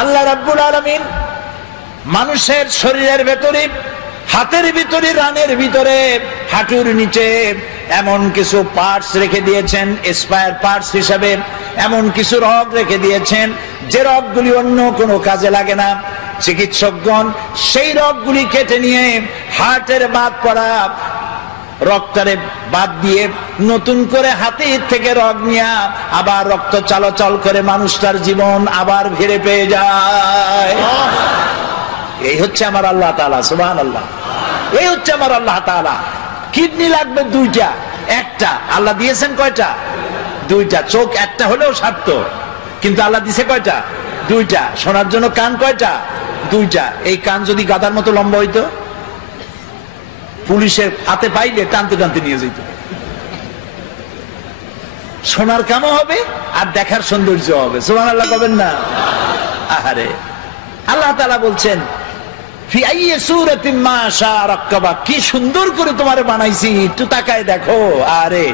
আল্লাহ রাব্বুল আলামিন মানুষের শরীরের ভেতরে, হাতের ভিতরে, রানের ভিতরে, হাঁটুর নিচে এমন কিছু পার্টস রেখে দিয়েছেন, স্পায়ার পার্টস হিসাবে এমন কিছু রগ রেখে দিয়েছেন যে রগগুলি অন্য কোনো কাজে লাগে না। চিকিৎসকগণ সেই রগগুলি কেটে নিয়ে হার্টের বাদ পড়া রক্তরে বাদ দিয়ে নতুন করে হাতের থেকে রগ নিয়ে আবার রক্ত চলাচল করে মানুষটার জীবন আবার ফিরে পেয়ে যায়। এই হচ্ছে আমার আল্লাহ তাআলা, সুবহানাল্লাহ। এই হচ্ছে আমার আল্লাহ তাআলা। কিডনি লাগবে দুইটা, একটা আল্লাহ দিয়েছেন কয়টা? দুইটা। চোখ একটা হলেও সারত, কিন্তু আল্লাহ দিছে কয়টা? দুইটা। শোনার জন্য কান কয়টা? দুইটা। এই কান যদি গাধার মতো লম্বা হইতো, পুলিশের হাতে পাইলে টানতে টানতে নিয়ে যেত। শোনার কামও হবে আর দেখার সৌন্দর্য হবে। সুবহানাল্লাহ কবেন না? আহারে, আল্লাহ তাআলা বলছেন ফি আইয়ি সূরাতিন মা শাআ রাক্কাবা, কি সুন্দর করে তোমারে বানাইছি, একটু তাকায় দেখো। আরে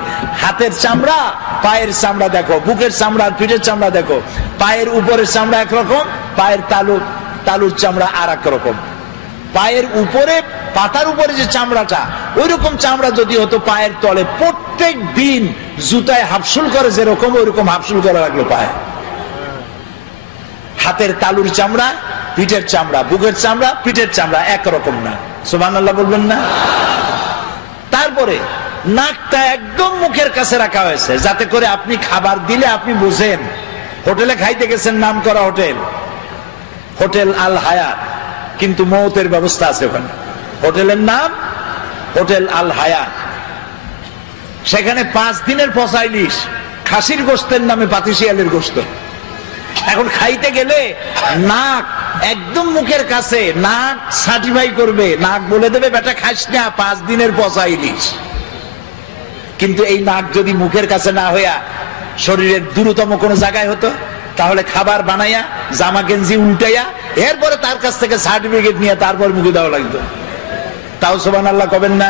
হাতের চামড়া, পায়ের চামড়া দেখো, বুকের চামড়া, পিঠের চামড়া দেখো। পায়ের উপরের চামড়া একরকম, পায়ের তালুর চামড়া আর এক রকম। পায়ের উপরে, পাতার উপরে যে চামড়াটা, ওই রকম চামড়া যদি হতো পায়ের তলে, প্রত্যেক দিন জুতায় হাফসুল করে যেরকম, ওই রকম হাফসুল করা লাগলো পায়ে। হাতের তালুর চামড়া, পিঠের চামড়া, বুকের চামড়া, পিঠের চামড়া একরকম না। সুবহানাল্লাহ বলবেন না? তারপরে নাকটা একদম মুখের কাছে রাখা হয়েছে, যাতে করে আপনি খাবার দিলে আপনি বুঝেন। হোটেলে খাইতে গেছেন, নাম করা হোটেল, হোটেল আল হায়াত, কিন্তু মৌতের ব্যবস্থা আছে ওখানে। হোটেলের নাম হোটেল আল হায়াত। সেখানে 5 দিনের পচা ইলিশ, খাসির গোশতের নামে পাতিশিয়ালের গোশত। এখন খাইতে গেলে নাক একদম মুখের কাছে, নাক সার্টিফাই করবে, নাক বলে দেবে বেটা খাস না, 5 দিনের পচা ইলিশ। কিন্তু এই নাক যদি মুখের কাছে না হইয়া শরীরের দূরতম কোনো জায়গায় হতো, তাহলে খাবার বানাইয়া জামা গেঞ্জি উল্টাইয়া এরপরে তার কাছ থেকে সার্টিফিকেট নিয়ে তারপর মুখে দেওয়া লাগতো। তাও সুবহানাল্লাহ কবেন না?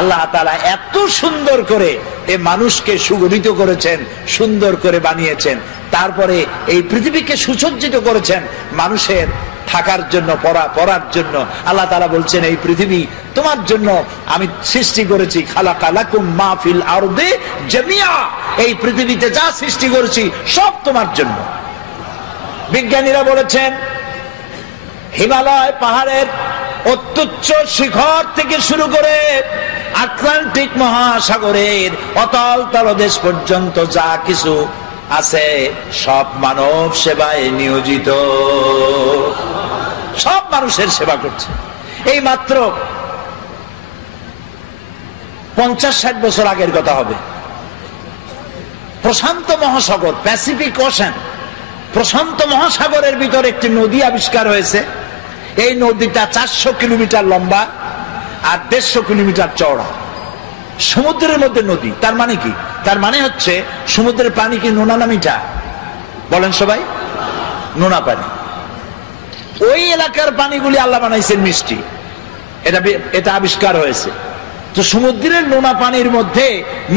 আল্লাহ তাআলা এত সুন্দর করে এই মানুষকে সুগঠিত করেছেন, সুন্দর করে বানিয়েছেন, তারপরে এই পৃথিবীকে সুসজ্জিত করেছেন মানুষের থাকার জন্য, পড়ার জন্য। আল্লাহ তাআলা বলছেন এই পৃথিবী তোমার জন্য আমি সৃষ্টি করেছি, খালাকা লাকুম মা ফিল আরদি জামিয়া, এই পৃথিবীতে যা সৃষ্টি করেছি সব তোমার জন্য। বিজ্ঞানীরা বলেছেন হিমালয় পাহাড়ের অত্যুচ্চ শিখর থেকে শুরু করে আটলান্টিক মহাসাগরের অতল তলদেশ পর্যন্ত যা কিছু আছে সব মানব সেবায় নিয়োজিত, সব মানুষের সেবা করছে। এই মাত্র 50-60 বছর আগের কথা হবে। প্রশান্ত মহাসাগর, প্যাসিফিক ওশান, প্রশান্ত মহাসাগরের ভিতরে একটি নদী আবিষ্কার হয়েছে। এই নদীটা 400 কিলোমিটার লম্বা আর 150 কিলোমিটার চওড়া। সমুদ্রের মধ্যে নদী, তার মানে কি? তার মানে হচ্ছে সমুদ্রের পানি কি নোনা না মিঠা? বলেন সবাই, নোনা পানি। ওই এলাকার পানিগুলি আল্লাহ বানাইছেন মিষ্টি, এটা আবিষ্কার হয়েছে। তো সমুদ্রের নোনা পানির মধ্যে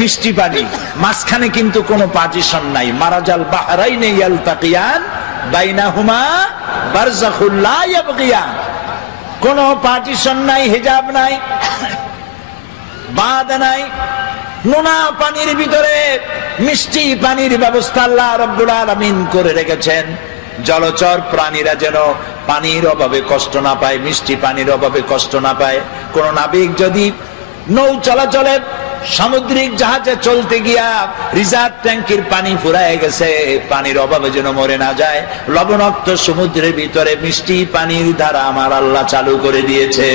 মিষ্টি পানি, মাঝখানে কিন্তু কোনো পার্টিশন নাই। মারাজাল বাহরাইনে ইয়ালতাকিয়ান বাইনাহুমা বারযাখুল লা ইয়াবগিয়ান, কোনো পার্টিশন নাই, হিজাব নাই, বাধা নাই। নোনা পানির ভিতরে মিষ্টি পানির ব্যবস্থা আল্লাহ রাব্বুল আলামিন করে রেখেছেন। জলচর প্রাণীরা যেন পানির অভাবে কষ্ট না পায়, মিষ্টি পানির অভাবে কষ্ট না পায়। কোন নাবিক যদি নৌ চলাচলে সামুদ্রিক জাহাজে চলতে গিয়া রিজার্ভ ট্যাঙ্কির পানি ফুরায় গেছে, পানির অভাবে যেন মরে না যায়। লবণাক্ত সমুদ্রের ভিতরে মিষ্টি পানির ধারা আমার আল্লাহ চালু করে দিয়েছে।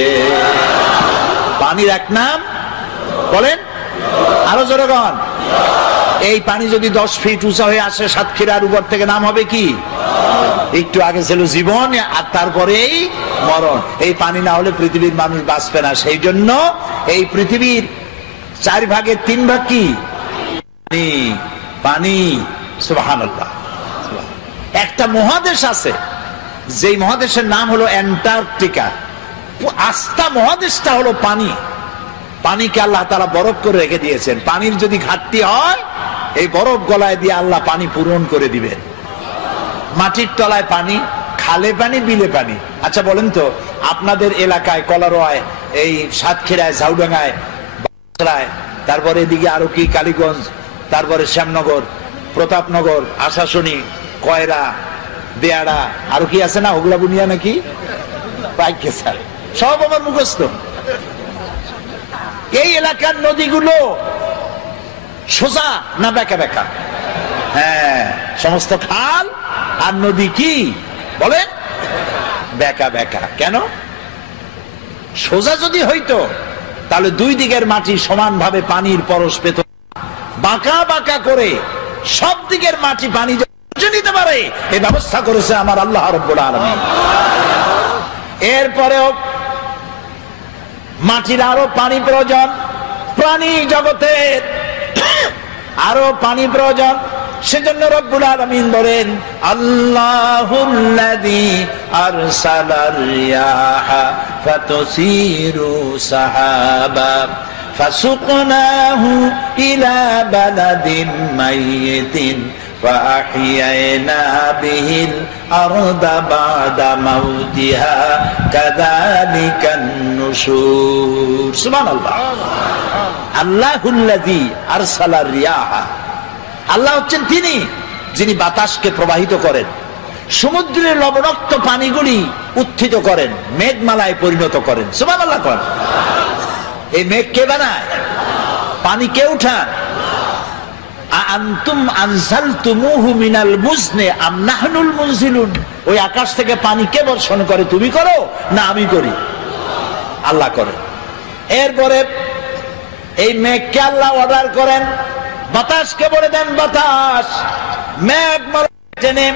পানির এক নাম বলেন, আরো জোরে বলেন। এই পানি যদি 10 ফিট উঁচা হয়ে আসে সাতক্ষীরার উপর থেকে, নাম হবে কি? একটু আগে ছিল জীবন আর তারপরেই মরণ। এই পানি না হলে পৃথিবীর মানুষ বাঁচবে না। সেই জন্য এই পৃথিবীর 4 ভাগের 3 ভাগ কি? পানি। সুবহানাল্লাহ। একটা মহাদেশ আছে, যেই মহাদেশের নাম হলো অ্যান্টার্কটিকা। আস্থা মহাদেশটা হলো পানি। পানিকে আল্লাহ তাআলা বরফ করে রেখে দিয়েছেন। পানির যদি ঘাটতি হয়, এই বরফ গলায় দিয়ে আল্লাহ পানি পূরণ করে দিবেন। মাটির তলায় পানি, খালে পানি, বিলে পানি। আচ্ছা বলেন তো, আপনাদের এলাকায় কলারোয়ায়, এই সাতক্ষীরায়, ঝাউডাঙ্গায়, তারপরে এদিকে আরো কি কালীগঞ্জ, তারপরে শ্যামনগর, প্রতাপনগর, আশাশুনি, কয়রা, বেয়াড়া, আরো কি আছে না, ওগুলা বুনিয়া নাকি, পাইকেসার, সব আমার মুখস্থ। এই এলাকার নদীগুলো সোজা না বেঁকা বেঁকা? হ্যাঁ, সমস্ত খাল আর নদী কি বলেন, বেঁকা বেঁকা। কেন? সোজা যদি হইতো তাহলে দুই দিকের মাটি সমানভাবে পানির পরশ পেত। বাঁকা বাঁকা করে সব দিকের মাটি পানি নিতে পারে এই ব্যবস্থা করেছে আমার আল্লাহ রাব্বুল আলামিন। এরপরেও মাটির আরো পানি প্রয়োজন, প্রাণী জগতের আরো পানি প্রয়োজন। সেজন্য রব্বুল আলামিন বলেন, আল্লাহুল্লাযী আরসালার রিয়াহা ফাতুসিরু সাহাবা ফাসুকনাহু ইলা বালাদিন মাইয়িতিন فأحيينا به الأرض بعد موتها كذلك النشور سبحان الله الله الذي أرسل الرياح আল্লাহ হচ্ছেন তিনি যিনি বাতাসকে প্রবাহিত করেন, সমুদ্রের লবণাক্ত পানিগুলি উত্থিত করেন, মেঘমালায় পরিণত করেন। সুবহানাল্লাহ। এই মেঘ কে বানায়? পানি কে উঠান? আনতুম আনজালতুমুহু মিনাল মুজনি আম নাহনুল মুনজিলুন। ওই আকাশ থেকে পানি কে বর্ষণ করে? তুমি করো না আমি করি? আল্লাহ করেন। এরপরে এই মেঘকে আল্লাহ অর্ডার করেন, বাতাসকে বলে দেন বাতাস মেঘ টেনে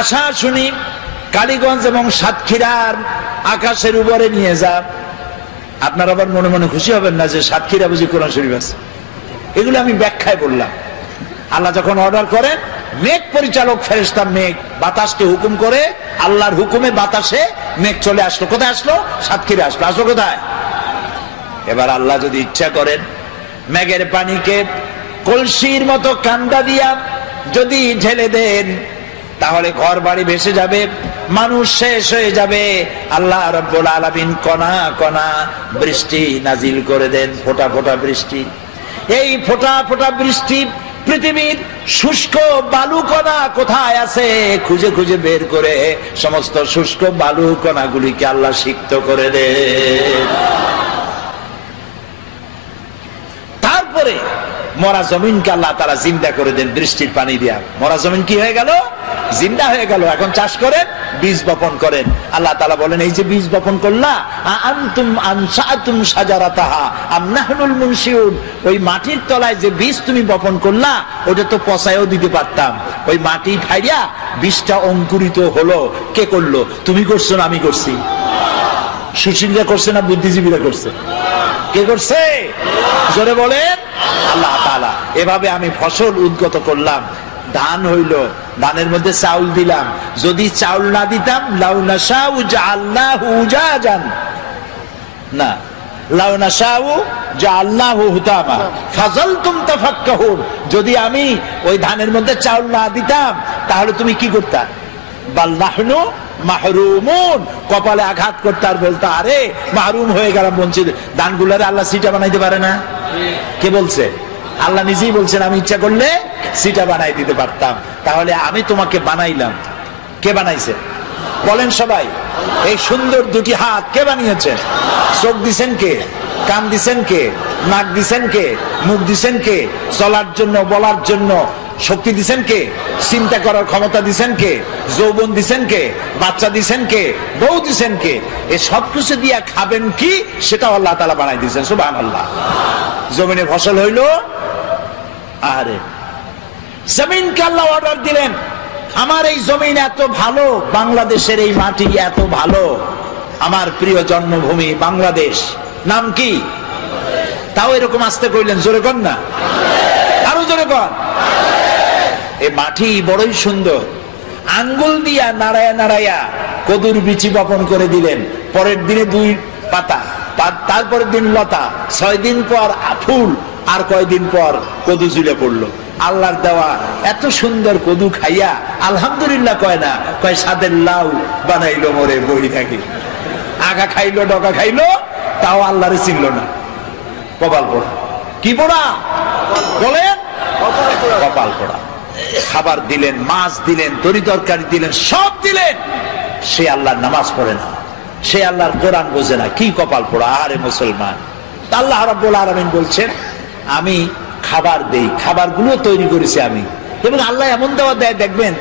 আশা শুনি কালীগঞ্জ এবং সাতক্ষীরার আকাশের উপরে নিয়ে যা। আপনারা আবার মনে মনে খুশি হবেন না যে সাতক্ষীরা বুঝি কোরআন শরীফ আছে। এগুলো আমি ব্যাখ্যায় বললাম। আল্লাহ যখন অর্ডার করেন, মেঘ পরিচালক ফেরেশতা মেঘ বাতাসকে হুকুম করে, আল্লাহর হুকুমে বাতাসে মেঘ চলে আসলো। কোথায় আসলো? সাতক্ষীরা আসলো। আসলো কোথায়? এবার আল্লাহ যদি ইচ্ছা করেন, মেঘের পানিকে কলসির মতো কান্দা দিয়া যদি ঢেলে দেন, তাহলে ঘর বাড়ি ভেসে যাবে, মানুষ শেষ হয়ে যাবে। আল্লাহ রাব্বুল আলামিন কণা কণা বৃষ্টি নাজিল করে দেন, ফোঁটা ফোঁটা বৃষ্টি। এই ফোঁটা ফোঁটা বৃষ্টি পৃথিবীর শুষ্ক বালু কণা কোথায় আছে খুঁজে খুঁজে বের করে সমস্ত শুষ্ক বালু কণাগুলিকে আল্লাহ সিক্ত করে দেন। তারপরে মরা জমিনকে আল্লাহ তাআলা জিন্দা করে দেন বৃষ্টির পানি দিয়া। মরা জমিন কি হয়ে গেল? জিন্দা হয়ে গেল। এখন চাষ করেন, বীজ বপন করেন। আল্লাহ তাআলা বলেন, এই যে বীজ বপন করলা, আনতুম আনশাতুম শাজারাতাহা আম নাহনুল মুনশিউন। ওই মাটির তলায় যে বীজ তুমি বপন করলা, ওটা তো পচায়ও দিতে পারতাম। ওই মাটি ফাইরা বীজটা অঙ্কুরিত হলো। কে করলো? তুমি করছো না আমি করছি? সুশীলরা করছে না বুদ্ধিজীবীরা করছে? কে করছে? জোরে বলেন, আল্লাহ তাআলা। এভাবে আমি ফসল উদ্গত করলাম, ধান হইল, ধানের মধ্যে চাউল দিলাম। যদি চাউল না দিতাম, লাউ নাশাউ জাআলনাহু উজাজান, না লাউ নাশাউ জাআলনাহু হুতামা ফাযালতুম তাফাক্কাহুন। যদি আমি ওই ধানের মধ্যে চাউল না দিতাম, তাহলে তুমি কি করতা? বাল নাহনু মাহরুমুন, কপালে আঘাত করতে আর বলতো, আরে মাহরুম হয়ে গেলাম, বঞ্চিত। ধানগুলারে আল্লাহ সিটা বানাইতে পারে না? কে বলছে? আল্লাহ নিজেই বলছেন, আমি ইচ্ছা করলে সিটা বানাই দিতে পারতাম। তাহলে আমি তোমাকে বানাইলাম, কে বানাইছে? বলেন সবাই। এই সুন্দর দুটি হাত কে বানিয়েছেন? চোখ দিছেন কে? কান দিছেন কে? নাক দিছেন কে? মুখ দিছেন কে? চলার জন্য, বলার জন্য শক্তি দিছেন কে? চিন্তা করার ক্ষমতা দিছেন কে? যৌবন দিছেন কে? বাচ্চা দিছেন কে? বউ দিছেন কে? এ সব কিছু দিয়া খাবেন কি, সেটা আল্লাহ তাআলা বানাই দিয়েছেন। সুবহানাল্লাহ। জমিনে ফসল হইল, আরে জমিনকে আল্লাহ অর্ডার দিলেন, আমার এই জমিন এত ভালো, বাংলাদেশের এই মাটি এত ভালো, আমার প্রিয় জন্মভূমি বাংলাদেশ। নাম কি? তাও এরকম আসতে কইলেন, জোরে কর না, আরো জোরে কর। এই মাটি বড়ই সুন্দর। আঙ্গুল দিয়া নাড়ায়া নাড়ায়া কদুর বিচি বপন করে দিলেন। পরের দিনে 2 পাতা, তারপরের দিন লতা, 6 দিন পর ফুল, আর কয়দিন পর কদু ঝুলে পড়লো। আল্লাহর দেওয়া এত সুন্দর কদু খাইয়া আলহামদুলিল্লাহ কয় না, কয় সাদের লাউ বানাইলো মোরে বই থাকি। আগা খাইলো ডগা খাইলো, তাও আল্লাহরে চিনল না। কপাল পোড়া। কি পোড়া বলেন? কপাল পোড়া। খাবার দিলেন, মাছ দিলেন, তরি তরকারি দিলেন, সব দিলেন, সে আল্লাহর নামাজ পড়ে না, সে আল্লাহর কোরআন বোঝে না। কি কপাল পোড়া! আরে মুসলমান, আল্লাহ রাব্বুল আলামিন বলছেন আমি খাবার দেই, খাবারগুলো তৈরি করেছি আমি। এবং আল্লাহ এমন দেওয়া দেয়, দেখবেন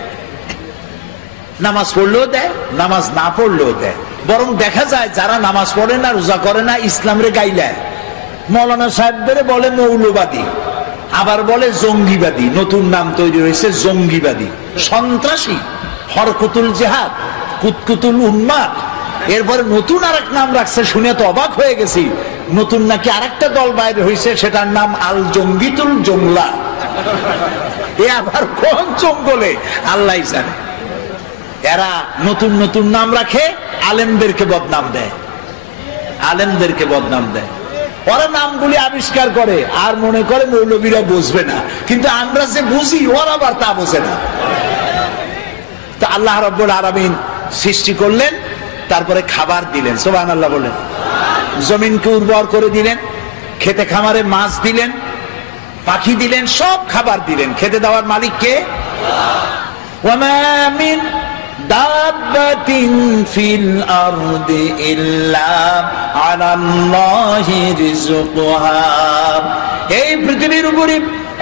নামাজ পড়লেও দেয়, নামাজ না পড়লেও দেয়। বরং দেখা যায় যারা নামাজ পড়ে না, রোজা করে না, ইসলামরে গাইলায়। মৌলানা সাহেবদের বলে মৌলবাদী, আবার বলে জঙ্গিবাদী। নতুন নাম তৈরি হয়েছে জঙ্গিবাদী, সন্ত্রাসী, হরকতুল জিহাদ, কুতকুতুল উন্মাদ। এরপরে নতুন আরেক নাম রাখছে, শুনে তো অবাক হয়ে গেছি। নতুন নাকি আরেকটা দল বাইরে হয়েছে, সেটার নাম আল জঙ্গিতুল জংলা। এ আবার কোন জঙ্গলে আল্লাহ জানে। এরা নতুন নতুন নাম রাখে, আলেমদেরকে বদনাম দেয়, আলেমদেরকে বদনাম দেয়। ওরা নামগুলি আবিষ্কার করে আর মনে করে মৌলবীরা বুঝবে না, কিন্তু আমরা যে বুঝি ওরা আবার তা বোঝে না। তো আল্লাহ রাব্বুল আলামিন সৃষ্টি করলেন, তারপরে খাবার দিলেন। সুবহানাল্লাহ বলেন। জমিনকে উর্বর করে দিলেন, খেতে খামারে মাছ দিলেন, পাখি দিলেন, সব খাবার দিলেন। খেতে দেওয়ার মালিক কে? ওয়ামা মিন দাব্বাতিন ফিল আরদি ইল্লা আলাল্লাহি রিজকুহা। এই পৃথিবীর উপরে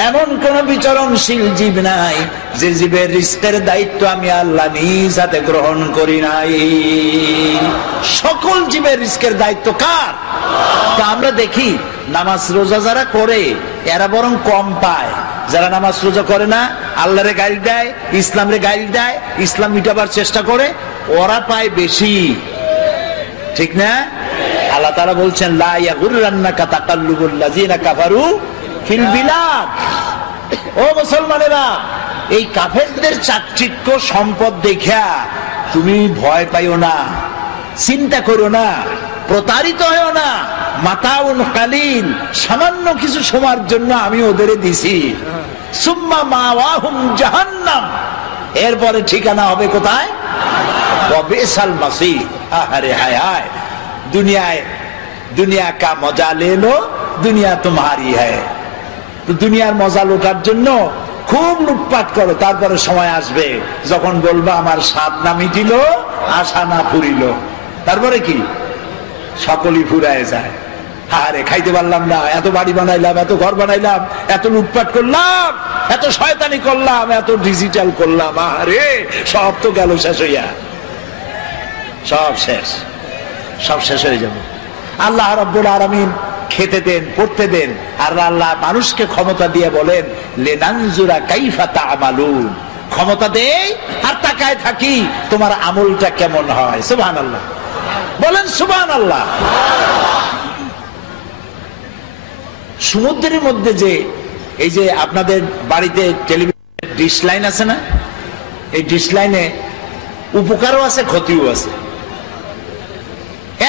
এমন কোন বিচরণশীল জীব নাই যে জীবের রিজকের দায়িত্ব আমি আল্লাহ নিজ হাতে গ্রহণ করি নাই। সকল জীবের রিজকের দায়িত্ব কার? তো আমরা দেখি নামাজ রোজা যারা করে এরা বরং কম পায়। যারা নামাজ রোজা করে না, আল্লাহরে গাইল দেয়, ইসলামরে গাইল দেয়, ইসলাম মিটাবার চেষ্টা করে, ওরা পায় বেশি। ঠিক না? আল্লাহ তাআলা বলছেন লা ইয়াগুররান্নাকা তাকাল্লুবুল লাযিনা কাফারু ফিল বিলাদ। ও মুসলমানেরা, এই কাফেরদের চাকচিক্য সম্পদ দেখা তুমি ভয় পাইও না, চিন্তা করো না, প্রতারিত হও না। মাতাউন কালিল, সামান্য কিছু সময়ের জন্য আমি ওদের দিছি। সুম্মা মাওয়াহুম জাহান্নাম, এরপরে ঠিকানা হবে কোথায়? ওয়াবিসাল মাসির। আহারে হায় হায়, দুনিয়া কা মজা লে লো, দুনিয়া তোমারি হ্যায়। তো দুনিয়ার মজা লোটার জন্য খুব লুটপাট করো, তারপরে সময় আসবে যখন বলবা আমার স্বাদ না মিটিল, আশা না ফুরিল। তারপরে কি? সকলই ফুরায় যায়। আরে খাইতে পারলাম না, এত বাড়ি বানাইলাম, এত ঘর বানাইলাম, এত লুটপাট করলাম, এত শয়তানি করলাম, এত ডিজিটাল করলাম, আরে সব তো গেল শেষ হইয়া। সব শেষ, সব শেষ হয়ে যাবে। আল্লাহ রাব্বুল আলামিন খেতে দেন, পড়তে দেন, আর আল্লাহ মানুষকে ক্ষমতা দিয়ে বলেন লিনানজুরা কাইফা তা'মালুন। ক্ষমতা দেই আর তাকায় থাকি তোমার আমলটা কেমন হয়। সুবহানাল্লাহ বলেন, সুবহানাল্লাহ। সমুদ্রের মধ্যে যে এই যে আপনাদের বাড়িতে টেলিভিশন ডিশ লাইন আছে না, এই ডিশ লাইনে উপকারও আছে, ক্ষতিও আছে।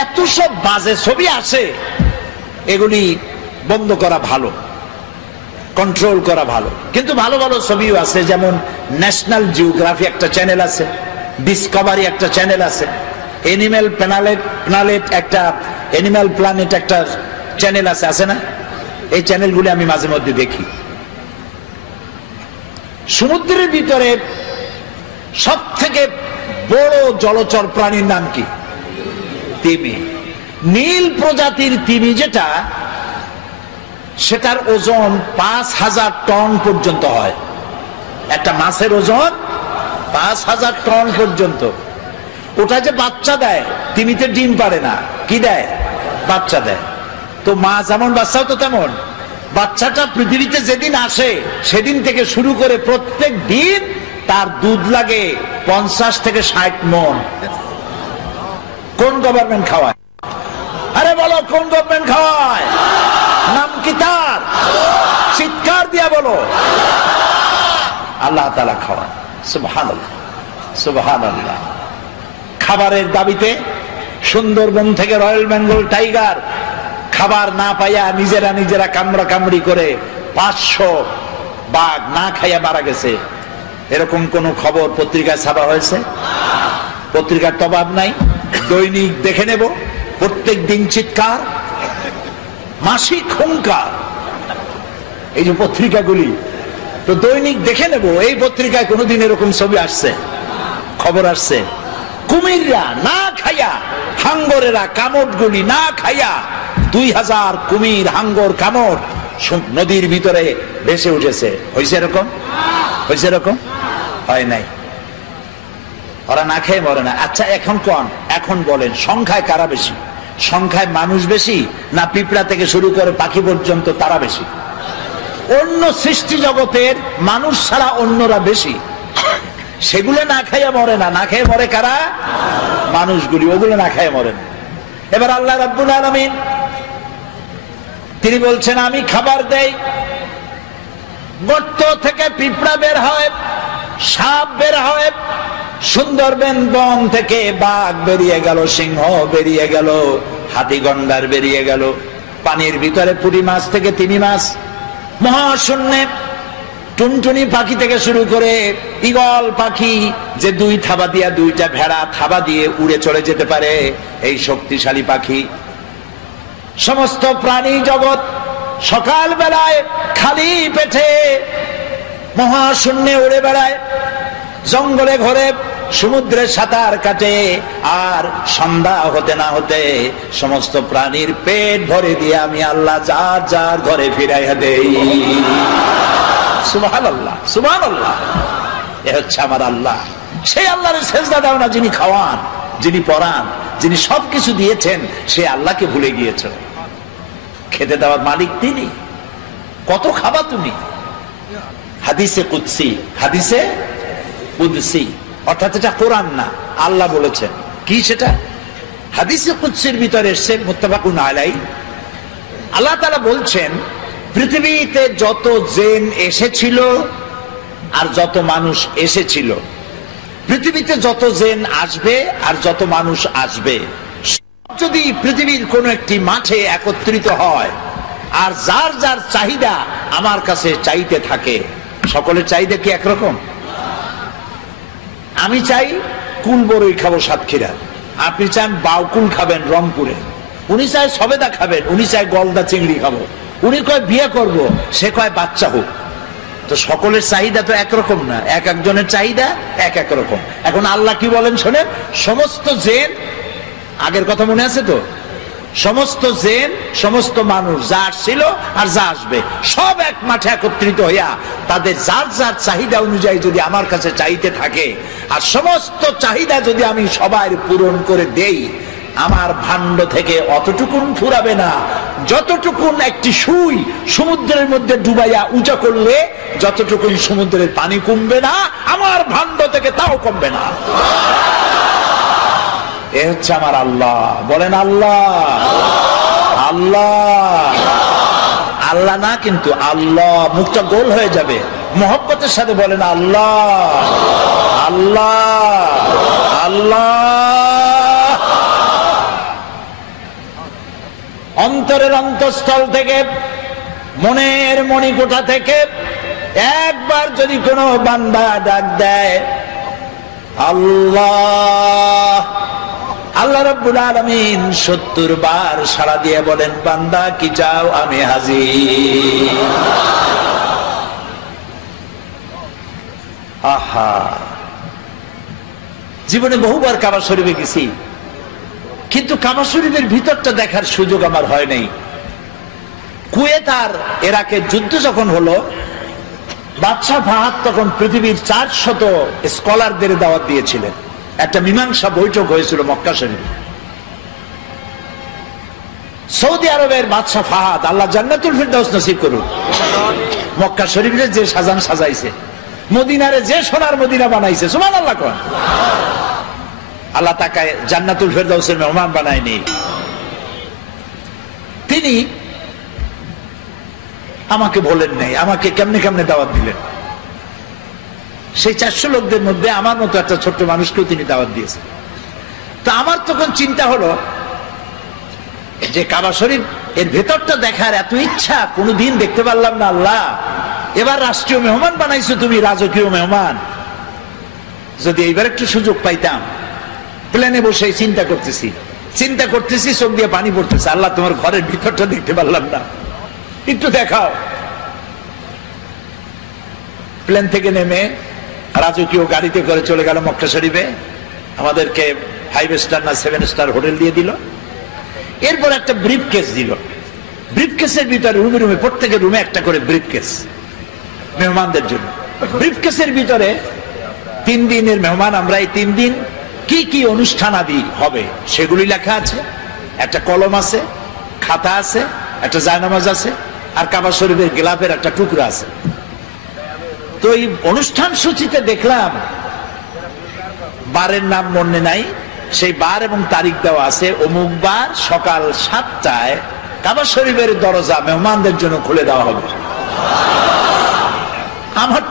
এত সব বাজে ছবি আসে, এগুলি বন্ধ করা ভালো, কন্ট্রোল করা ভালো। কিন্তু ভালো ভালো ছবিও আছে, যেমন ন্যাশনাল জিওগ্রাফি একটা চ্যানেল আছে, ডিসকভারি একটা চ্যানেল আছে, এনিম্যাল প্ল্যানেট একটা, এনিম্যাল প্ল্যানেট একটা চ্যানেল আছে, আছে না? এই চ্যানেলগুলি আমি মাঝে মধ্যে দেখি। সমুদ্রের ভিতরে সব থেকে বড় জলচর প্রাণীর নাম কি? তিমি। নীল প্রজাতির তিমি যেটা, সেটার ওজন ৫,০০০ টন পর্যন্ত হয়। একটা মাছের ওজন ৫,০০০ টন পর্যন্ত। ওটা যে বাচ্চা দেয়, তিমিতে ডিম পারে না, কি দেয়? বাচ্চা দেয়। তো মা যেমন, বাচ্চাও তো তেমন। বাচ্চাটা পৃথিবীতে যেদিন আসে সেদিন থেকে শুরু করে প্রত্যেক দিন তার দুধ লাগে ৫০ থেকে ৬০ মণ। কোন গভর্নমেন্ট খাওয়ায়? আরে বলো, কোন গভর্নমেন্ট খাওয়ায়? নাম কি তার? চিৎকার দিয়া বলো। আল্লাহ তাআলা খাওয়ায়। সুবহানাল্লাহ, সুবহানাল্লাহ। খাবারের দাবিতে সুন্দরবন থেকে রয়্যাল বেঙ্গল টাইগার খাবার না পাইয়া নিজেরা কামড়া কামড়ি করে বাঘ না খাইয়া মারা গেছে, এরকম কোন খবর পত্রিকায় ছাপা হয়েছে? পত্রিকার তো অভাব নাই, দৈনিক দেখে নেব, প্রত্যেক দিন চিৎকার, মাসিক হুঙ্কার। এই যে পত্রিকাগুলি, তো দৈনিক দেখে নেব এই পত্রিকায় কোনোদিন এরকম ছবি আসছে, খবর আসছে? কুমিররা না খাইয়া, হাঙ্গরেরা কামড়গুলি না খাইয়া 2000 কুমির হাঙ্গর কামড় নদীর ভিতরে ভেসে উঠেছে। হয়েছে এরকম? হয়েছে এরকম? হয় নাই। ওরা না খেয়ে মরে না। আচ্ছা এখন বলেন, সংখ্যায় কারা বেশি? সংখ্যায় মানুষ বেশি না পিঁপড়া থেকে শুরু করে পাখি পর্যন্ত তারা বেশি? অন্য সৃষ্টি জগতের মানুষ ছাড়া অন্যরা বেশি। সেগুলো না খাইয়া মরে না। না খেয়ে মরে কারা? মানুষগুলি, ওগুলো না খাইয়া মরে না। এবার আল্লাহ রাব্বুল আলামিন তিনি বলছেন, আমি খাবার দেই, গর্ত থেকে পিঁপড়া বের হয়, সাপ বের হয়, সুন্দরবন বন থেকে বাঘ বেরিয়ে গেল, সিংহ বেরিয়ে গেল, হাতি গন্ডার বেরিয়ে গেল, পানির ভিতরে পুঁটি মাছ থেকে তিমি মাছ, মহাশূন্যে টুনটুনি পাখি থেকে শুরু করে ঈগল পাখি যে 2 থাবা দিয়া 2টা ভেড়া থাবা দিয়ে উড়ে চলে যেতে পারে, এই শক্তিশালী পাখি, সমস্ত প্রাণী জগৎ সকাল বেলায় খালি পেটে মহাশূন্যে উড়ে বেড়ায়, জঙ্গলে ঘরে সমুদ্রে সাঁতার কাটে, আর সন্ধ্যা হতে না হতে সমস্ত প্রাণীর পেট ভরে দিয়ে আমি আল্লাহ যার যার ঘরে ফিরাইয়া দেই। সুবহানাল্লাহ, সুবহানাল্লাহ। এ হচ্ছে আমার আল্লাহ। সেই আল্লাহর সেজদা দাও না যিনি খাওয়ান, যিনি পরান, যিনি সবকিছু দিয়েছেন, সেই আল্লাহকে ভুলে গিয়েছ। খেতে দেওয়ার মালিক তিনি। কত খাবা তুমি? হাদিসে কুদসি, হাদিসে কুদসি, অর্থাৎ এটা কোরআন না, আল্লাহ বলেছেন। কি সেটা? হাদিসে কুদসির ভিতরে এসেছে, মুত্তাফাকুন আলাইহি, আল্লাহ তাআলা বলছেন, পৃথিবীতে যত জিন এসেছিল আর যত মানুষ এসেছিল, পৃথিবীতে যত জিন আসবে আর যত মানুষ আসবে, যদি পৃথিবীর কোন একটি মাঠে একত্রিত হয় আর যার যার চাহিদা আমার কাছে চাইতে থাকে, সকলের চাহিদা কি একরকম? আমি চাই কুল বড়ই খাবো সাতক্ষীরা, আপনি চান বাউকুল খাবেন রংপুরে, উনি চায় সবেদা খাবেন, উনি চায় গলদা চিংড়ি খাবো, উনি কয় বিয়ে করব, সে কয় বাচ্চা হোক। তো সকলের চাহিদা তো একরকম না, এক একজনের চাহিদা এক এক রকম। এখন আল্লাহ কি বলেন শোনেন, সমস্ত জিন, আগের কথা মনে আছে তো, সমস্ত জিন সমস্ত মানুষ যা আসছিল আর যা আসবে সব এক মাঠে একত্রিত হইয়া তাদের যার যার চাহিদা অনুযায়ী যদি আমার কাছে চাইতে থাকে, আর সমস্ত চাহিদা যদি আমি সবার পূরণ করে দেই, আমার ভাণ্ড থেকে অতটুকুন ফুরাবে না যতটুকুন একটি সুই সমুদ্রের মধ্যে ডুবাইয়া উঁচা করলে যতটুকুন সমুদ্রের পানি কমবে না, আমার ভাণ্ড থেকে তাও কমবে না। এ হচ্ছে আমার আল্লাহ। বলেন আল্লাহ, আল্লাহ, আল্লাহ না কিন্তু আল্লাহ, মুখটা গোল হয়ে যাবে, মহব্বতের সাথে বলেন আল্লাহ, আল্লাহ, আল্লাহ। অন্তরের অন্তঃস্থল থেকে, মনের মণিকোঠা থেকে একবার যদি কোনো বান্দা ডাক দেয় আল্লাহ, আল্লাহ রাব্বুল আলামিন 70 বার সাড়া দিয়ে বলেন, বান্দা কি চাও, আমি হাজির। আহা, জীবনে বহুবার কাবা শরীফে গেছি, কিন্তু কাবা শরীফের ভিতরটা দেখার সুযোগ আমার হয় নাই। কুয়েত আর ইরাকের যুদ্ধ যখন হলো, বাদশাহ ফাহাদ তখন পৃথিবীর 400 স্কলারদের দাওয়াত দিয়েছিলেন। একটা মীমাংসা বৈঠক হয়েছিল মক্কা শরীফে। সৌদি আরবের বাদশাহ ফাহাদ, আল্লাহ জান্নাতুল ফিরদাউস নসিব করুন, মক্কা শরীফে যে সাজান সাজাইছে, মদিনারে যে সোনার মদিনা বানাইছে, সুবহানাল্লাহ কোন, আল্লাহ তাকে জান্নাতুল ফিরদাউসের মেহমান বানায়নি। তিনি আমাকে বলেন নাই, আমাকে কেমনে কেমনে দাওয়াত দিলেন। সেই 400 লোকদের মধ্যে আমার মতো একটা ছোট্ট মানুষকেও তিনি দাওয়াত দিয়েছেন। তো আমার তখন চিন্তা হলো যে কাবা শরীফ এর ভেতরটা দেখার এত ইচ্ছা, কোনোদিন দেখতে পারলাম না, আল্লাহ এবার রাষ্ট্রীয় মেহমান বানাইছো তুমি, রাজকীয় মেহমান। যদি এইবার একটু সুযোগ পাইতাম। প্লেনে বসে চিন্তা করতেছি, চোখ দিয়ে পানি পড়তেছে, আল্লাহ তোমার ঘরের ভিতরটা দেখতে পারলাম না, একটু দেখাও। প্লেন থেকে নেমে রাজকীয় গাড়িতে করে চলে গেল মক্কা শরীফে। আমাদেরকে 5 স্টার না 7 স্টার হোটেল দিয়ে দিল। এরপর একটা ব্রিফ কেস দিল। ব্রিফ কেসের ভিতরে রুমে রুমে, প্রত্যেকের রুমে একটা করে ব্রিফ কেস মেহমানদের জন্য। ব্রিফ কেসের ভিতরে 3 দিনের মেহমান আমরা, এই 3 দিন কি কি অনুষ্ঠান আদি হবে সেগুলি লেখা আছে। একটা কলম আছে, খাতা আছে, একটা জায়নামাজ আছে, আর কাবা শরীফের গিলাফের একটা টুকরা আছে। তো এই অনুষ্ঠান সূচিতে দেখলাম বারের নাম মনে নাই, সেই বার এবং তারিখ দেওয়া আছে। অমুক বার সকাল 7টায় কাবা শরীফের দরজা মেহমানদের জন্য খুলে দেওয়া হবে। আমার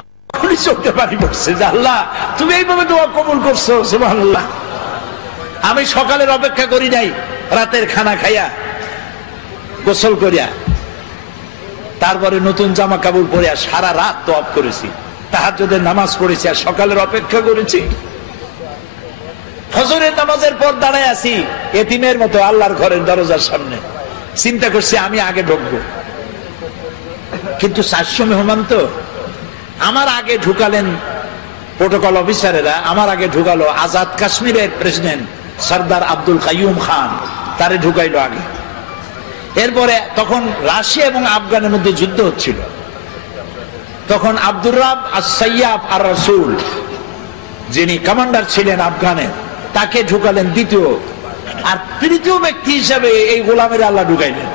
চলতে পারি পড়ছে যে আল্লাহ তুমি এইভাবে দোয়া কবুল করছো, সুবহানাল্লাহ। আমি সকালের অপেক্ষা করি নাই, রাতের খানা খাইয়া গোসল করিয়া তারপরে নতুন জামা কাপড় পরিয়া সারা রাত তওয়াফ করেছি, তাহাজ্জুদের নামাজ পড়েছি, আর সকালের অপেক্ষা করেছি। ফজরের নামাজের পর দাঁড়ায় আছি এতিমের মতো আল্লাহর ঘরের দরজার সামনে, চিন্তা করছি আমি আগে ঢুকবো। কিন্তু 400 মেহমান তো, আমার আগে ঢুকালেন প্রোটোকল অফিসারেরা, আমার আগে ঢুকালো আজাদ কাশ্মীরের প্রেসিডেন্ট সরদার আব্দুল কাইয়ুম খান, তারে ঢুকাইলো আগে। এরপরে তখন রাশিয়া এবং আফগানের মধ্যে যুদ্ধ হচ্ছিল, তখন আব্দুর রাব আস-সাইয়াফ আর রাসূল যিনি কমান্ডার ছিলেন আফগানের, তাকে ঢুকালেন দ্বিতীয়, আর তৃতীয় ব্যক্তি হিসাবে এই গোলামের আল্লাহ ঢুকাইলেন।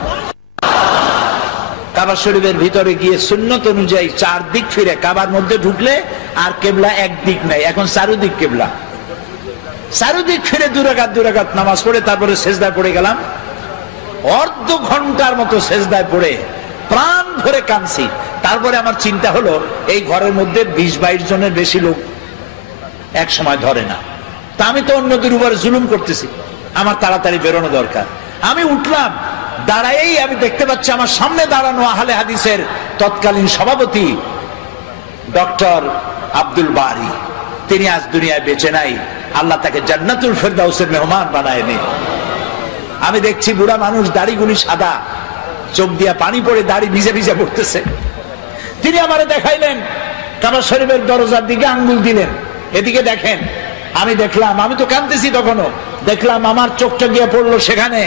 কাবা শরীফের ভিতরে গিয়ে সুন্নত অনুযায়ী 4 দিক ফিরে, কাবার মধ্যে ঢুকলে আর কেবলা এক দিক নাই, এখন চারুদিক কেবলা। চারুদিক ফিরে 2 রাকাত নামাজ পড়ে তারপরে সেজদায় পড়ে গেলাম। অর্ধ ঘন্টার মতো সেজদায় পড়ে প্রাণ ভরে কাঁদছি। তারপরে আমার চিন্তা হলো এই ঘরের মধ্যে 20-22 জনের বেশি লোক এক সময় ধরে না, তা আমি তো অন্যদের উপরে জুলুম করতেছি, আমার তাড়াতাড়ি বেরোনো দরকার। আমি উঠলাম, দাঁড়াই আমি দেখতে পাচ্ছি আমার সামনে দাঁড়ানো আহলে হাদিসের তৎকালীন সভাপতি ডক্টর আব্দুল বারী। তিনি আজ দুনিয়ায় বেঁচে নাই, আল্লাহ তাকে জান্নাতুল ফেরদাউসের মেহমান বানায় নি। আমি দেখছি বুড়া মানুষ, দাড়িগুলি সাদা, চোখ দিয়া পানি পড়ে দাড়ি ভিজে ভিজে পড়তেছে। তিনি আমারে দেখাইলেন, কাবা শরীফের দরজার দিকে আঙ্গুল দিলেন, এদিকে দেখেন। আমি দেখলাম, আমি তো কাঁদতেছি তখনও, দেখলাম আমার চোখটা গিয়ে পড়লো সেখানে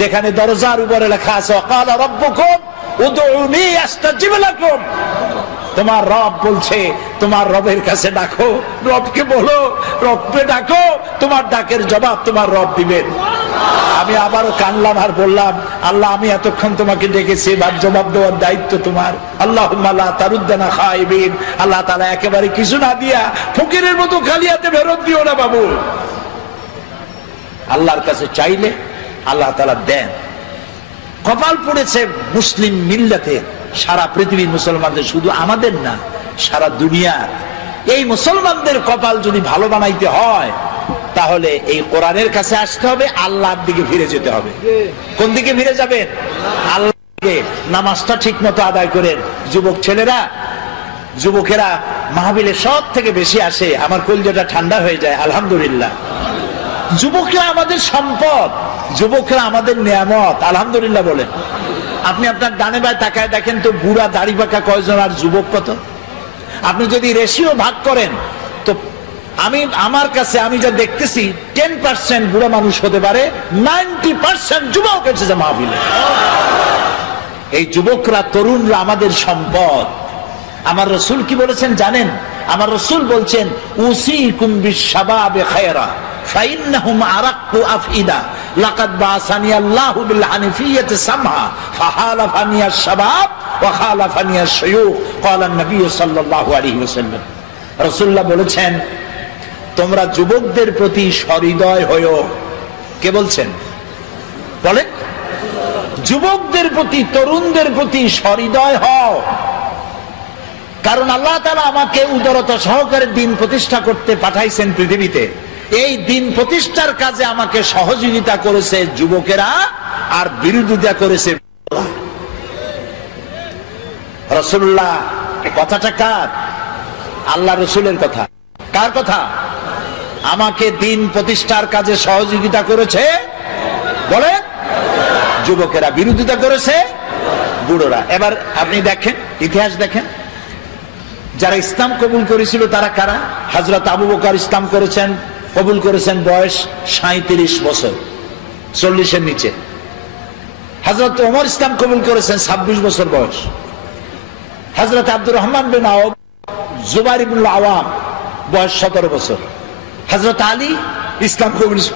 যেখানে দরজার উপরে লেখা আছে ওয়াকালা রাব্বুকুম উদউনি আস্তাজিব লাকুম। তোমার রব বলছে তোমার রবের কাছে ডাকো, রবকে বলো, রবকে ডাকো, তোমার ডাকের জবাব তোমার রব দিবেন। আমি আবারও কানলাম আর বললাম, আল্লাহ আমি এতক্ষণ তোমাকে ডেকেছি, এবার জবাব দেওয়ার দায়িত্ব তোমার। আল্লাহুম্মা লা তারুদ্দানা খাইবিন, আল্লাহ তাআলা একেবারে কিছু না দিয়া ফকিরের মতো খালি হাতে ফেরত দিও না বাবু। আল্লাহর কাছে চাইলে আল্লাহ তাআলা দেন। কপাল পড়েছে মুসলিম মিল্লাতে, সারা পৃথিবীর মুসলমানদের, শুধু আমাদের না সারা দুনিয়ার। এই মুসলমানদের কপাল যদি ভালো বানাইতে হয় তাহলে এই কোরআনের কাছে আসতে হবে, আল্লাহর দিকে ফিরে যেতে হবে। কোন দিকে ফিরে যাবেন? আল্লাহকে। নামাজটা ঠিক মতো আদায় করেন। যুবক ছেলেরা, যুবকেরা মাহফিলে সব থেকে বেশি আসে, আমার কলিজাটা ঠান্ডা হয়ে যায়। আলহামদুলিল্লাহ, যুবকরা আমাদের সম্পদ, যুবকরা আমাদের নিয়ামত। আলহামদুলিল্লাহ বলেন। আপনি আপনার ডানে বাঁয়ে তাকায় দেখেন তো বুড়া দাড়ি পাকা কয়জন আর যুবক কত। আপনি যদি রেশিও ভাগ করেন তো আমার কাছে আমি যা দেখতেছি 10% বুড়া মানুষ হতে পারে, 90% যুবক এসেছে মাহফিলে। এই যুবকরা, তরুণরা আমাদের সম্পদ। আমার রাসূল কি বলেছেন জানেন? আমার রাসূল বলছেন উসিকুম বিশ-শাবাবে খায়রা ফাইন্নাহুম আরাক্কু আফইদা লাকাদ বাসানি আল্লাহু বিল হানিফিয়্যাতি সামহা ফাহালাফানি আশ-শাবাব ওয়া খালাফানি আশ-শায়ুখ ক্বালা নবী সাল্লাল্লাহু আলাইহি ওয়াসাল্লাম। রাসূলুল্লাহ বলেছেন তোমরা যুবকদের প্রতি সহৃদয় হয়ো। কে বলছেন? বলেন, যুবকদের প্রতি, তরুণদের প্রতি সহৃদয় হও। কারণ আল্লাহ তাআলা আমাকে উদারতা সহকারে দিন প্রতিষ্ঠা করতে পাঠাইছেন পৃথিবীতে। এই দিন প্রতিষ্ঠার কাজে আমাকে সহযোগিতা করেছে যুবকেরা, আর বিরোধিতা করেছে। রাসূলুল্লাহ কথাটা কার? আল্লাহ রসুলের কথা। কার কথা? আমাকে দিন প্রতিষ্ঠার কাজে সহযোগিতা করেছে বলে যুবকেরা, বিরোধিতা করেছে বুড়োরা। এবার আপনি দেখেন, ইতিহাস দেখেন, যারা ইসলাম কবুল করেছিল তারা কারা? হযরত আবু বকর ইসলাম কবুল করেছেন বয়স 37 বছর, 40-এর নিচে। হযরত ওমর ইসলাম কবুল করেছেন 26 বছর বয়স। হযরত আব্দুর রহমান বিন আওফ, জুবাইর ইবনুল আওয়াম বয়স 17 বছর। হযরত আলী ইসলাম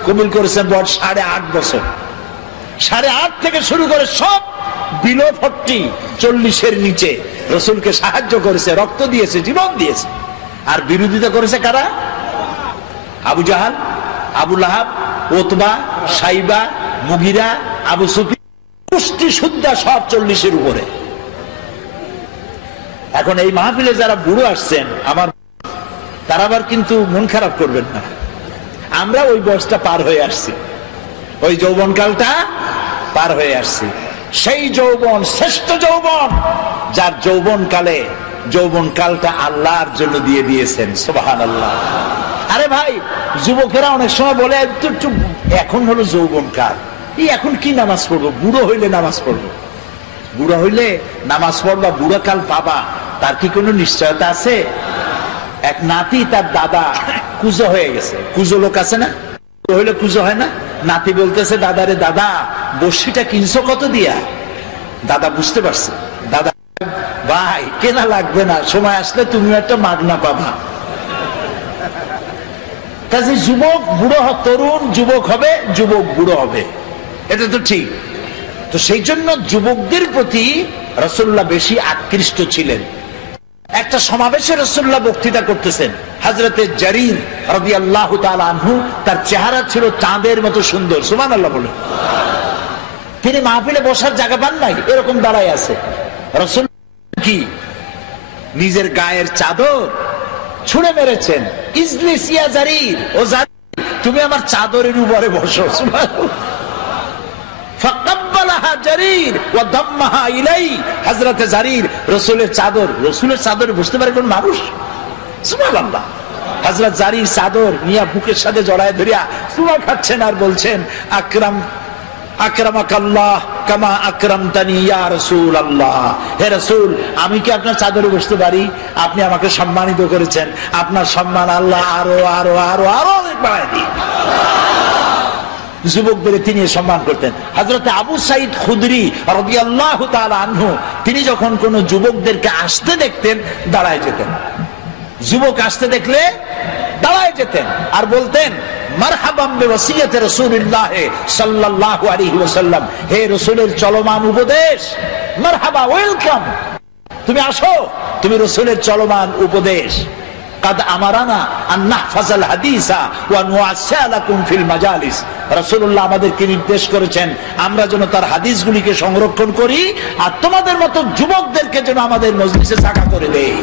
কবুল করেছেন বয়স 8.5 বছর। 8.5 থেকে শুরু করে সব বিলো 40-এর নিচে রসুলকে সাহায্য করেছে, রক্ত দিয়েছে, জীবন দিয়েছে। আর বিরোধিতা করেছে কারা? আবু জাহাল, আবু লাহাব, ওতবা, সাইবা, মুগিরা, আবু সুফিয়ান, কুষ্টি সুদ্ধা সব 40-এর উপরে। এখন এই মাহফিলে যারা বুড়ো আসছেন আমার, তারা আবার কিন্তু মন খারাপ করবেন না। আমরা ওই বয়সটা পার হয়ে আসছি, ওই যৌবনকালটা পার হয়ে আসছি। সেই যৌবন শ্রেষ্ঠ যৌবন, যার যৌবনকালটা আল্লাহর জন্য দিয়ে দিয়েছেন। সুবহানাল্লাহ। আরে ভাই, যুবকেরা অনেক সময় বলে এখন হলো যৌবনকাল, এখন কি নামাজ পড়বো? বুড়ো হইলে নামাজ পড়বো। বুড়ো হইলে নামাজ পড়বা, বুড়ো কাল পাবা, তার কি কোনো নিশ্চয়তা আছে? এক নাতি, তার দাদা কুজো হয়ে গেছে। কুজো লোক আছে না? হইলে কুজো হয় না? নাতি বলতেছে দাদারে, দাদা বর্ষিটা কিনছো কত দিয়া? দাদা বুঝতে পারছে, দাদা ভাই কেনা লাগবে না, সময় আসলে তুমি একটা মাগনা পাবা। কাজে যুবক বুড়ো, তরুণ যুবক হবে, যুবক বুড়ো হবে, এটা তো ঠিক। তো সেই জন্য যুবকদের প্রতি রাসূলুল্লাহ বেশি আকৃষ্ট ছিলেন। একটা সমাবেশে রাসূলুল্লাহ বক্তৃতা করতেছেন, হযরতে জারীর রাদিয়াল্লাহু তাআলা আনহু, তার চেহারা ছিল চাঁদের মতো সুন্দর। সুবহানাল্লাহ বলে। তিনি মাহফিলে বসার জায়গা পান নাই, এরকম দাঁড়ায় আছে। রাসূল কি নিজের গায়ের চাদর ছুঁড়ে মেরেছেন, ইজলিস ইয়া জারীর, ও জারীর তুমি আমার চাদরের উপরে বসো। সুবহানাল্লাহ। ফাকাব্বালাহা জারীর ওয়া দাম্মাহা ইলাই। হযরতে জারীর রাসূলের চাদরে বসতে পারে কোন মানুষ? সুবহানাল্লাহ। হযরত জারীর চাদর নিয়ে বুকের সাথে জড়ায় ধরিয়া চুমা খাচ্ছেন আর বলছেন, আকরামাকাল্লাহ কামা আকরামতানি ইয়া রাসূলুল্লাহ। হে রাসূল, আমি কি আপনার চাদরে বসতে পারি? আপনি আমাকে সম্মানিত করেছেন, আপনার সম্মান আল্লাহ আরো আরো আরো আরো অনেক বাড়ায় দিন। যুবকদের তিনি সম্মান করতেন। হযরত আবু সাঈদ খুদরি রাদিয়াল্লাহু তাআলা আনহু, তিনি যখন কোন যুবকদেরকে আসতে দেখতেন দাঁড়ায় যেতেন। যুবক আসতে দেখলে দাঁড়ায় যেতেন আর বলতেন, মারহাবাম বিওসিয়্যতি রাসূলিল্লাহ সাল্লাল্লাহু আলাইহি ওয়াসাল্লাম। হে রাসূলের চলমান উপদেশ, মারহাবা, ওয়েলকাম, তুমি আসো, তুমি রাসূলের চলমান উপদেশ। কাদ আমারানা আন নাহফাজাল হাদিসা ওয়া নুআসসালাকুম ফিল মাজালিস। রাসূলুল্লাহ আমাদেরকে নির্দেশ করেছেন আমরা যেন তার হাদিসগুলিকে সংরক্ষণ করি, আর তোমাদের মতো যুবকদেরকে যেন আমাদের মজলিসে জায়গা করে দেই।